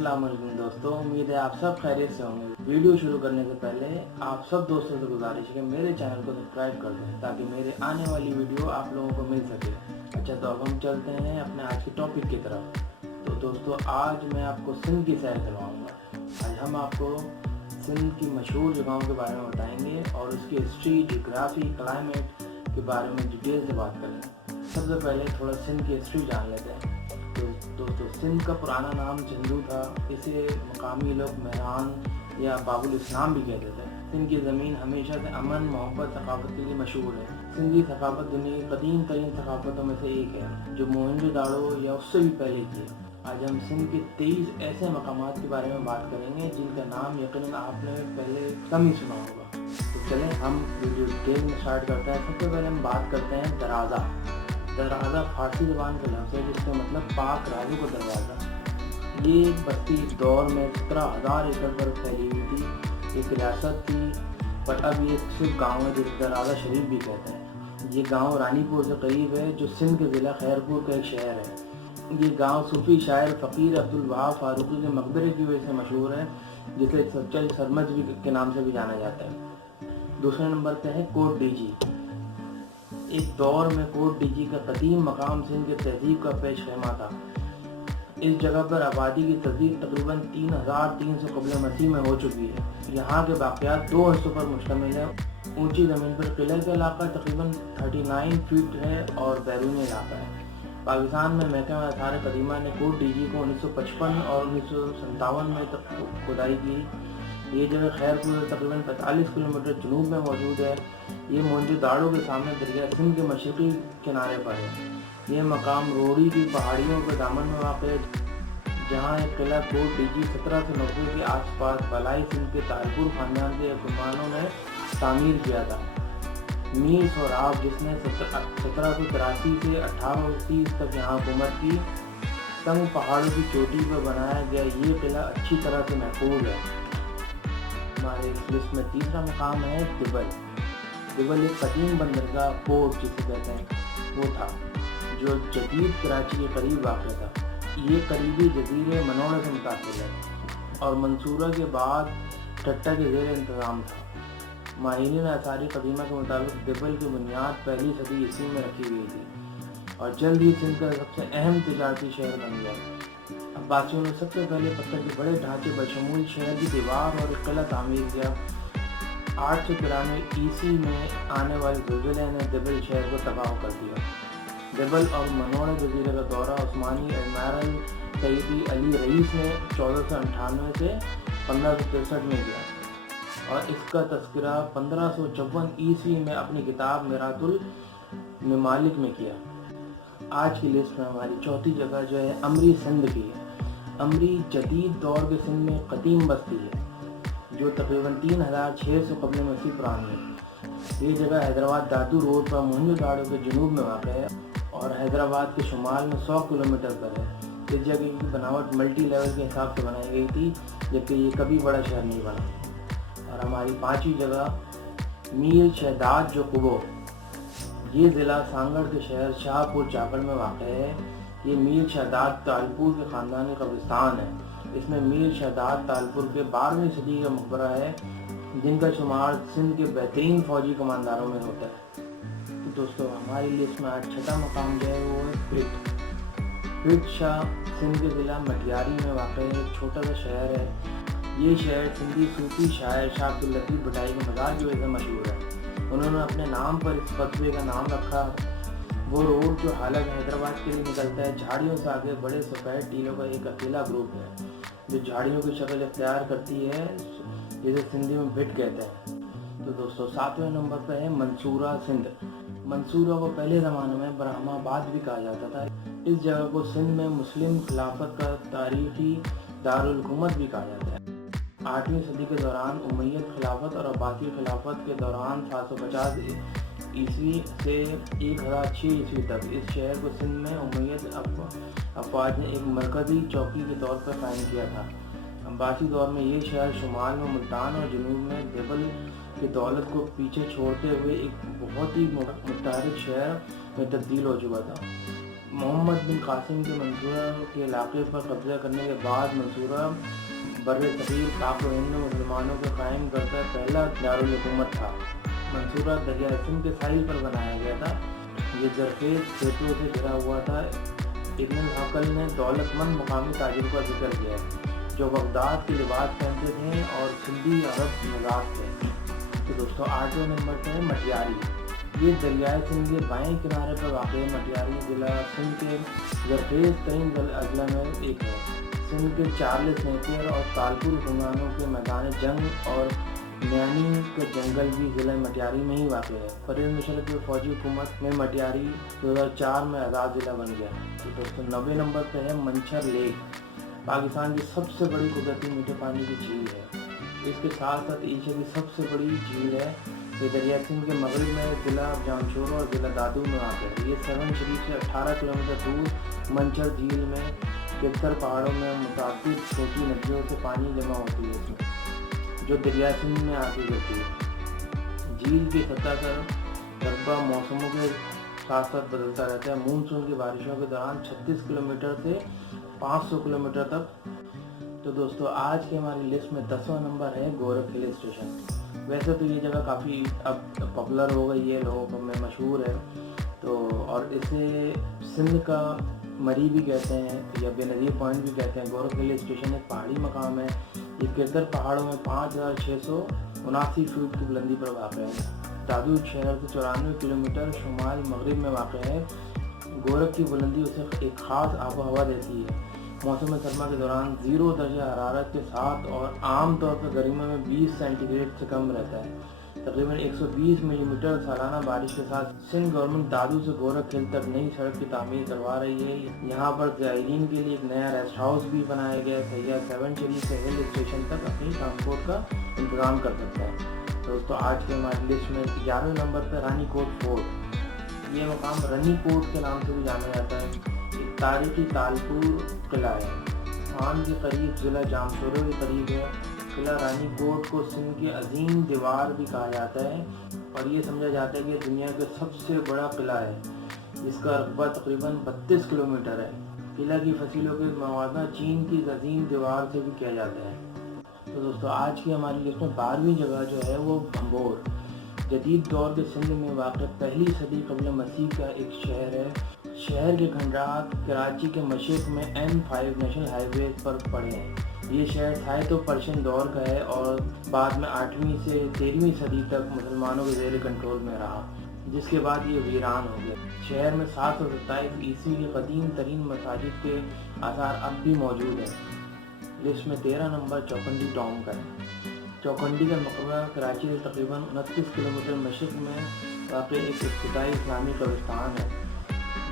अस्सलाम वालेकुम दोस्तों, उम्मीद है आप सब खैरियत से होंगे। वीडियो शुरू करने से पहले आप सब दोस्तों से गुजारिश है कि मेरे चैनल को सब्सक्राइब कर दें ताकि मेरे आने वाली वीडियो आप लोगों को मिल सके। अच्छा, तो अब हम चलते हैं अपने आज के टॉपिक की तरफ। तो दोस्तों, आज मैं आपको सिंध की सैर करवाऊँगा। आज हम आपको सिंध की मशहूर जगहों के बारे में बताएंगे और उसकी हिस्ट्री, जियोग्राफी, क्लाइमेट के बारे में डिटेल से बात करेंगे। सबसे पहले थोड़ा सिंध की हिस्ट्री जान लेते हैं। तो दोस्तों, सिंध का पुराना नाम सिंधु था। इसे मकामी लोग मेहरान या बाबुल इस्लाम भी कहते थे। सिंध की ज़मीन हमेशा से अमन, मोहब्बत, सकाफत के लिए मशहूर है। सिंधी सकाफत दुनिया की कदीम तरीन सकाफतों में से एक है जो मोहनजोदाड़ो या उससे भी पहले की है। आज हम सिंध के 23 ऐसे मकामात के बारे में बात करेंगे जिनका नाम यकीनन आपने पहले कम ही सुना होगा। तो चलें हम वीडियो डिटेल में स्टार्ट करते हैं। सबसे पहले हम बात करते हैं दराजा। दराजा फारसी ज़बान का लफ्ज़ है जिसका मतलब पाक राजू का दरवाज़ा। ये एक बस्ती दौर में 17,000 एकड़ पर फैली हुई थी। एक रियासत थी, पर अब ये सिर्फ गाँव है जिसे दराजा शरीफ भी कहते हैं। ये गांव रानीपुर से करीब है जो सिंध के ज़िला खैरपुर का एक शहर है। ये गांव सूफ़ी शायर फ़कीर अब्दुल वहाब फारूकी के मकबरे की वजह से मशहूर है, जिसे सच्चा सरमज भी के नाम से भी जाना जाता है। दूसरे नंबर पे है कोट डीजी। एक दौर में कोट डीजी का कदीम मकाम सिंध के तहजीब का पेश खैमा था। इस जगह पर आबादी की तस्दीक तकरीबन 3,300 क़ब्ल मसीह में हो चुकी है। यहाँ के वाक़यात 2 हिस्सों पर मुश्तमिल है। ऊंची ज़मीन पर किले का इलाका तकरीबन 39 फीट है और बैरूनी इलाका है। पाकिस्तान में महकमा आसार कदीमा ने कोट डीजी को 1955 और 1957 में तक खुदाई की। ये जगह खैरपुर से तकरीबन 45 किलोमीटर जनूब में मौजूद है। ये मोहनजोदाड़ो के सामने दरिया सिंध के मशरक़ी किनारे पर है। ये मकाम रोड़ी की पहाड़ियों के दामन में वाक़ है, जहाँ एक किला कोट डीजी 1790 के आसपास बलाई सिंध के तालपुर ख़ानदान के हुक्मरानों ने तामीर किया था। मीर सोहराब, जिसने 1783 से 1830 तक यहाँ हुकूमत की, तंग पहाड़ों की चोटी पर बनाया गया ये किला अच्छी तरह से महफूज है। हमारे इस लिस्ट में तीसरा मकाम है दिबल। दिबल एक कदीम बंदरगाह पोर्ट जिसे कहते हैं वो था, जो जदीद कराची के करीब वाक़ था। ये करीबी जजीरे मनोड़ा से मुतासिर है और मंसूरा के बाद टट्टा के ज़ेर इंतज़ाम था। माहिरीन आसारी कदीमा के मुताबिक दिबल की बुनियाद पहली सदी ईस्वी में रखी गई थी और जल्द ही सिंध का सबसे अहम तिजारती शहर बन गया। अब्बासियों ने सबसे पहले पत्थर के बड़े ढांचे बशमूल शहर की दीवार और एक किला तामीर किया। 893 ईस्वी में आने वाले ज़ुल्ज़ुले ने दिबल शहर को तबाह कर दिया। दिबल और मनोड़ा जजीरे का दौरा उस्मानी एडमिरल सैयदी अली रईस ने 1498 से 1563 में किया और इसका तज़किरा 1554 ईस्वी में अपनी किताब मिरातुल ममालिक में किया। आज की लिस्ट में हमारी चौथी जगह जो है अमरी सिंध की है। अमरी जदीद दौर के सिंध में कदीम बस्ती है जो तकरीबन 3600 क़ब्ल मसीह पुरानी है। ये जगह हैदराबाद दादू रोड पर मोहनजोदाड़ो के जनूब में वाक़ है और हैदराबाद के शुमाल में 100 किलोमीटर पर है। इस जगह की बनावट मल्टी लेवल के हिसाब से बनाई गई थी, जबकि ये कभी बड़ा शहर नहीं बना। और हमारी पांचवी जगह मीर शहदाद जो कुबो। ये ज़िला सांगड़ के शहर शाहपुर चाकड़ में वाक़ है। ये मीर शहदाद तालपुर के ख़ानदानी कब्रिस्तान है। इसमें मीर शहदाद तालपुर के 12वीं सदी का मकबरा है, जिनका शुमार सिंध के बेहतरीन फ़ौजी कमांडरों में होता है। तो दोस्तों, हमारी लिस्ट में आज छठा मकाम जो है वो है पिट शाह। सिंध के ज़िला मटियारी में वाक़ एक छोटा सा शहर है। ये शहर सिंधी सूफी शायर शाह अब्दुल लतीफ़ भटाई के मज़ार की वजह से मशहूर है। उन्होंने अपने नाम पर इस कस्बे का नाम रखा। वो रोड जो हालत हैदराबाद के लिए निकलता है, झाड़ियों से आगे बड़े सफ़ेद टीलों का एक अकेला ग्रुप है जो झाड़ियों की शक्ल इख्तियार करती है, जिसे सिंधी में भिट कहते हैं। तो दोस्तों, 7वें नंबर पर है मंसूरा सिंध। मंसूरा को पहले ज़माने में ब्रह्माबाद भी कहा जाता था। इस जगह को सिंध में मुस्लिम खिलाफत का तारीखी दारुल हुकूमत भी कहा जाता है। 8वीं सदी के दौरान उमैयद खिलाफत और अब्बासी खिलाफत के दौरान 750 ईस्वी से 1006 ईस्वी तक इस शहर को सिंध में उमैयद अफवाज ने एक मरकज़ी चौकी के तौर पर कायम किया था। अब्बासी दौर में ये शहर शुमाल में मुल्तान और जनूब में दिबल की दौलत को पीछे छोड़ते हुए एक बहुत ही मुतहरिक शहर में तब्दील हो चुका था। मोहम्मद बिन कासिम के मंसूरा के इलाके पर कब्जा करने के बाद मंसूरा बर्र-ए-सग़ीर पाक व हिंद में मुसलमानों को कायम करता पहला दारुल हुकूमत था। मंसूरा दरिया सिंध के साहिल पर बनाया गया था। ये जरखेज़ खेतों से घिरा हुआ था। इब्न अकल ने दौलतमंद मकामी ताजिरों का जिक्र किया है जो बगदाद के लिबास पहनते थे और सिंधी अरब मिजाज थे। तो दोस्तों 8वें नंबर पर है मटियारी। ये दरियाए सिंध के बाएं किनारे पर वाक़ मटियारी ज़िला सिंध के जरखेज़ तरीन अजला में एक है। सिंध के 40 नेपियर और तालपुर हुक्मरानों के मैदान जंग और म्यानी के जंगल भी ज़िला मटियारी में ही वाक़ है। परवेज़ मुशर्रफ की फौजी हुकूमत में मटियारी 2004 में आज़ाद ज़िला बन गया। तो दोस्तों 90 नंबर पर है मंछर लेक। पाकिस्तान की सबसे बड़ी कुदरती मीठे पानी की झील है। इसके साथ साथ एशिया की सबसे बड़ी झील है। ये दरिया सिंध के मगरब में ज़िला जामशोरो और ज़िला दादू में वाक़ है। ये सेवन शरीफ से 18 किलोमीटर दूर मंछर झील में किरतर पहाड़ों में मुताबिक छोटी नदियों से पानी जमा होती है इसमें, जो दरिया सिंध में आके गिरती है। झील की सतह का रकबा मौसमों के साथ साथ बदलता रहता है। मानसून की बारिशों के दौरान 36 किलोमीटर से 500 किलोमीटर तक। तो दोस्तों आज के हमारी लिस्ट में 10वां नंबर है गोरख हिल स्टेशन। वैसे तो ये जगह काफ़ी अब पॉपुलर हो गई है, लोगों में मशहूर है। तो और इसे सिंध का मरी भी कहते हैं या बेनज़ीर पॉइंट भी कहते हैं। गोरख हिल स्टेशन एक पहाड़ी मकाम है। ये किरतर पहाड़ों में 5679 फीट की बुलंदी पर वाक़ है। दादू शहर से 94 किलोमीटर शुमाल मगरिब में वाक़ है। गोरख की बुलंदी उसे एक ख़ास आबो हवा देती है। मौसम सरमा के दौरान 0 दर्जा हरारत के साथ और आम तौर पर गर्मियों में 20 सेंटीग्रेड से कम रहता है। तकरीबन 120 मिलीमीटर सालाना बारिश के साथ सिंध गवर्नमेंट दादू से गोरख हिल तक नई सड़क की तामीर करवा रही है। यहाँ पर ज़ायरीन के लिए एक नया रेस्ट हाउस भी बनाया गया है। सैयाह सेवन शरीफ से हिल स्टेशन तक अपनी ट्रांसपोर्ट का इंतज़ाम कर सकता है। दोस्तों आज के हमारी लिस्ट में 11वें नंबर पर रानी कोट फोर्ट। ये मकाम रनी कोट के नाम से भी जाना जाता है। एक तारीखी तालपुर किला है। खान के करीब ज़िला जामशोरो के करीब है। किला रानी कोट को सिंध की अजीम दीवार भी कहा जाता है और ये समझा जाता है कि दुनिया का सबसे बड़ा किला है जिसका रकबा तकरीबन 32 किलोमीटर है। किला की फसीलों के मुआवजा चीन की अजीम दीवार से भी किया जाता है। तो दोस्तों आज की हमारी लिस्ट में 12वीं जगह जो है वो भंबोर जदीद दौर के सिंध में वाक़ पहली सदी क़ब्ल मसीह का एक शहर है। शहर के खंडात कराची के मशरक़ में N5 नेशनल हाईवे पर पड़े हैं। ये शहर था तो पर्शियन दौर का है और बाद में 8वीं से 13वीं सदी तक मुसलमानों के ज़ेर कंट्रोल में रहा, जिसके बाद ये वीरान हो गया। शहर में 727 ईस्वी के कदीम तरीन मसाजिद के आसार अब भी मौजूद हैं। लिस्ट में 13 नंबर चौकंडी टॉम का है। चौकंडी का मकबरा कराची से तकरीबन 29 किलोमीटर मशरक़ में वाक़ एक इब्तिदाई इस्लामी कब्रिस्तान है।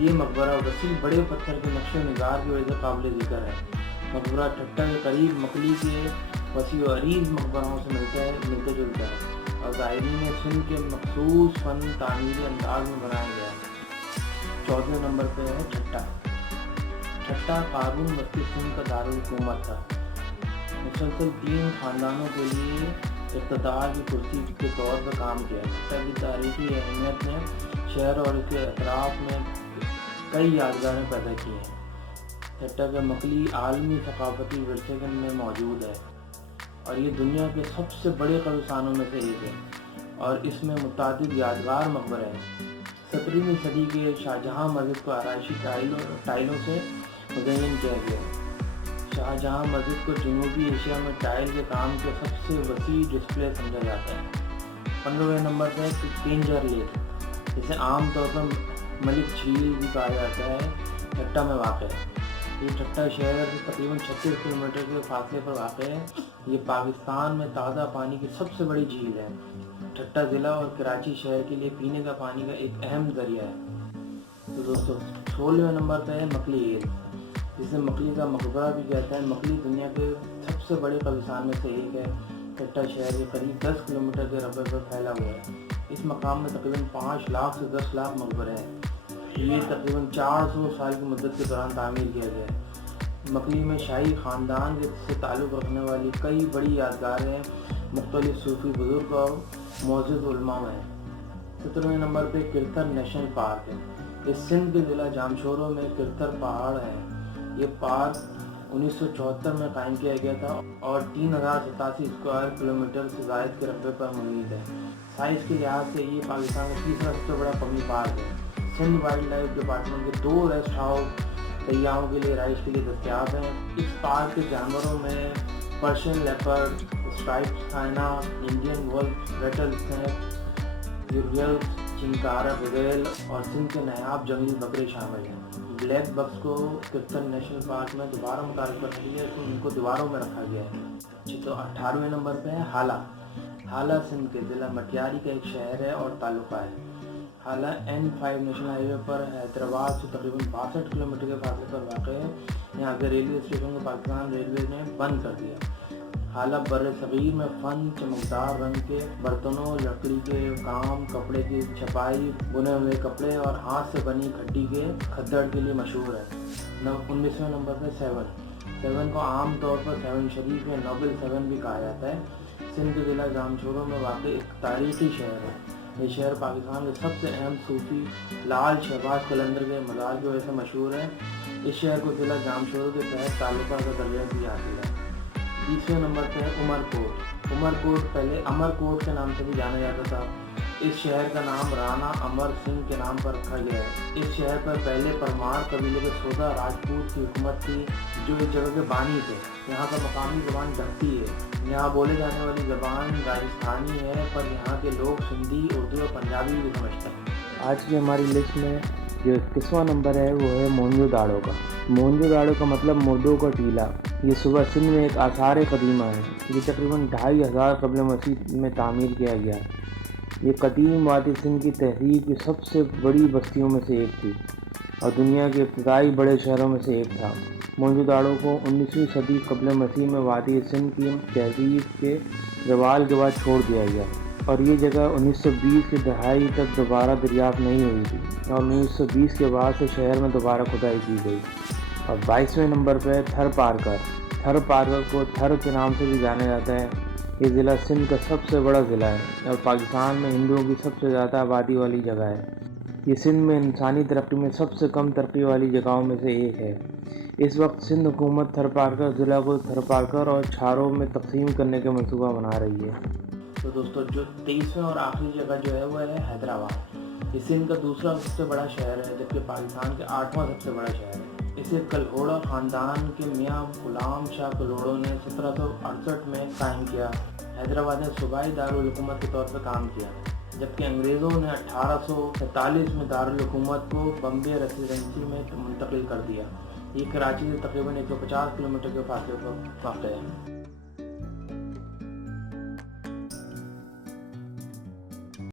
ये मकबरा वसी बड़े पत्थर के नक्शे निगार की वजह से काबिल ज़िक्र है। मकबरा ठट्टा के करीब मकली के वसी व अरीज़ मकबरों से मिलते जुलता है और ज़ायरीन ने सिंध के मखसूस फ़न तामीरी अंदाज में बनाया गया है। 14वें नंबर पर है ठट्टा। ठट्टा कारून बस्ती सिंध का दारुल हुकूमत था। मुसलसल 3 ख़ानदानों के लिए इक़्तिदार की कुर्सी के तौर पर काम किया। ठट्टा की तारीख़ी अहमियत ने शहर और इसके अतराफ़ में कई यादगारें पैदा की हैं। ठट्टा का मकली आलमी सकाफती विरसे में मौजूद है और ये दुनिया के सबसे बड़े कब्रिस्तानों में से एक है और इसमें मुतादिद यादगार मकबरे हैं। 17वीं सदी के शाहजहाँ मस्जिद को आराइशी टाइलों से मुज़य्यन किया गया। शाहजहाँ मस्जिद को जनूबी एशिया में टाइल के काम के सबसे वसी डिस्प्ले समझा जाता है। 15वें नंबर पर केंजर लेक, जिसे आमतौर पर मलिक झील भी कहा जाता है, ठट्टा में वाक़ है। ये ठट्टा शहर से तकरीबन 36 किलोमीटर के फासले पर वाक़ है। ये पाकिस्तान में ताज़ा पानी की सबसे बड़ी झील है। ठट्टा ज़िला और कराची शहर के लिए पीने का पानी का एक अहम ज़रिया है। तो दोस्तों 16वें नंबर पर है मकली हिल, जिसे मकली का मकबरा भी कहता है। मकली दुनिया के सबसे बड़े कब्रिस्तान में से एक है। ठट्टा शहर के करीब 10 किलोमीटर के रकबे पर फैला हुआ है। इस मकाम में तकरीबन 5 लाख से 10 लाख मकबरे हैं। ये तकरीबन 400 साल की मुद्दत के दौरान तामीर किया गया है। मकली में शाही ख़ानदान से ताल्लुक़ रखने वाली कई बड़ी यादगारें हैं। मुख्तलिफ सूफी बुज़ुर्ग और मौजूद उलमा में। 17वें नंबर पर किरतर नेशनल पार्क है। इस सिंध के ज़िला जामशोरो में किरतर पहाड़ है। ये पार्क 1974 में कायम किया गया था और 3087 स्क्वायर किलोमीटर से ज़ायद के रकबे पर मुहित है। साइज़ के लिहाज से ये पाकिस्तान का तीसरा सबसे बड़ा कौमी पार्क है। सिंध वाइल्ड लाइफ डिपार्टमेंट के 2 रेस्ट हाउस सैयाहों के लिए राइश के लिए दस्तियाब हैं। इस पार्क के जानवरों में Persian leopard, striped hyena, Indian wolf, rattlesnake, urial, chinkara gazelle और सिंध के नायाब जंगली बकरे शामिल हैं। ब्लैक बक्स को किरतर नेशनल पार्क में दोबारा मुतारिफ करने के लिए उनको दीवारों में रखा गया है। तो 18वें नंबर पे है हाला। हाला सिंध के ज़िला मटियारी का एक शहर है और तालुका है। हाला N5 नेशनल हाईवे पर हैदराबाद से तकरीबन 62 किलोमीटर के फासले पर वाक़ है। यहाँ के रेलवे स्टेशन को पाकिस्तान रेलवे ने बंद कर दिया। हाला बर्र सग़ीर में फ़न, चमकदार रंग के बर्तनों, लकड़ी के काम, कपड़े की छपाई, बुने हुए कपड़े और हाथ से बनी खड्डी के खद्दड़ के लिए मशहूर है। 19वें नंबर पर सेवन को आम तौर पर सेवन शरीफ या नोबल सेवन भी कहा जाता है। सिंध के ज़िला जामशोरो में वाक़ एक तारीख़ी शहर है। ये शहर पाकिस्तान के सबसे अहम सूफी लाल शहबाज कलंदर के मज़ार की वजह से मशहूर है। इस शहर को ज़िला जामशोरो के तहत तालुका का दर्जा भी हासिल है। 20वें नंबर पर है उमरकोट। उमरकोट पहले अमरकोट के नाम से भी जाना जाता था। इस शहर का नाम राणा अमर सिंह के नाम पर रखा गया है। इस शहर पर पहले परमार कबीले के 14 राजपूत की हुकूमत थी जो इस जगह के बानी थे। यहाँ का मकामी ज़बान दख्ती है। यहाँ बोले जाने वाली ज़बान राजस्थानी है, पर यहाँ के लोग सिंधी, उर्दू और पंजाबी भी समझते हैं। आज की हमारी लिस्ट में जो 21वां नंबर है वो है मोहनजो दाड़ो का। मोहनजो दाड़ो का मतलब मुर्दों का टीला। ये सूबा सिंध में एक आसार कदीमा है। ये तकरीबन 2500 क़ब्ल मसीह में तामीर किया गया। ये कदीम वादी सिंध की तहजीब की सबसे बड़ी बस्तियों में से एक थी और दुनिया के इब्तदाई बड़े शहरों में से एक था। मोहनजो दाड़ो को 19वीं सदी क़ब्ल मसीह में वादी सिंध की तहजीब के ज़वाल के बाद छोड़ दिया गया और ये जगह 1920 की दहाई तक दोबारा दरियाफ़त नहीं हुई थी और 1920 के बाद से शहर में दोबारा खुदाई की गई। और 22वें नंबर पर थर पारकर। थर पारकर को थर के नाम से भी जाना जाता है। ये ज़िला सिंध का सबसे बड़ा ज़िला है और पाकिस्तान में हिंदुओं की सबसे ज़्यादा आबादी वाली जगह है। ये सिंध में इंसानी तरक्की में सबसे कम तरक्की वाली जगहों में से एक है। इस वक्त सिंध हुकूमत थर पारकर ज़िला को थर पारकर और छारों में तकसीम करने का मंसूबा बना रही है। तो दोस्तों जो 23वें और आखिरी जगह जो है वो है हैदराबाद। ये सिंध का दूसरा सबसे बड़ा शहर है जबकि पाकिस्तान का 8वां सबसे बड़ा शहर है। इसे कलहोड़ा ख़ानदान के मियाँ ग़ुलाम शाह कलोड़ो ने 1768 में कायम किया। हैदराबाद ने सूबाई दारुल हुकूमत के तौर पर काम किया, जबकि अंग्रेज़ों ने 1847 में दारुल हुकूमत को बम्बे रेसिडेंसी में मुंतकिल कर दिया। ये कराची से तकरीबन 150 किलोमीटर के फासले पर वाक़ है।